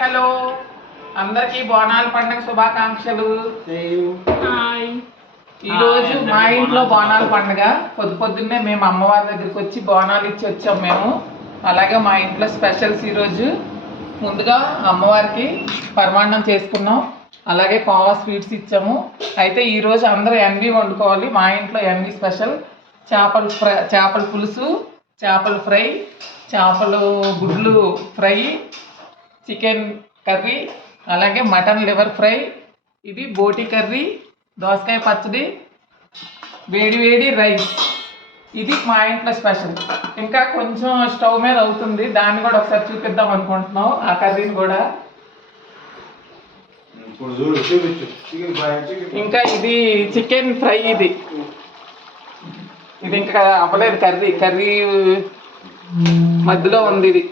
Hello. అందరికీ బోనాల పండుగ శుభాకాంక్షలు. హాయ్ ఈ రోజు మా ఇంట్లో బోనాల పండుగ. పొద్దు పొద్దున్నే మేము అమ్మవారి దగ్గరికి వచ్చి బోనాలు ఇచ్చి వచ్చాం మేము. అలాగే మా ఇంట్లో స్పెషల్స్ ఈరోజు ముందుగా అమ్మవారికి పరమాన్నం చేసుకున్నాం. అలాగే కోవా స్వీట్స్ ఇచ్చాము. అయితే ఈరోజు అందరూ ఎన్వి వండుకోవాలి. మా ఇంట్లో ఎన్వి స్పెషల్. చేపల ఫ్రై చేపల పులుసు చేపల ఫ్రై చేపలు గుడ్లు ఫ్రై చికెన్ కర్రీ అలాగే మటన్ లివర్ ఫ్రై. ఇది బోటి కర్రీ దోసకాయ పచ్చడి వేడి వేడి రైస్. ఇది మా ఇంట్లో స్పెషల్. ఇంకా కొంచెం స్టవ్ మీద అవుతుంది. దాన్ని కూడా ఒకసారి చూపిద్దాం అనుకుంటున్నాం ఆ కర్రీని కూడా. ఇంకా ఇది చికెన్ ఫ్రై ఇది. ఇది ఇంకా అవ్వలేదు కర్రీ. కర్రీ మధ్యలో ఉంది ఇది.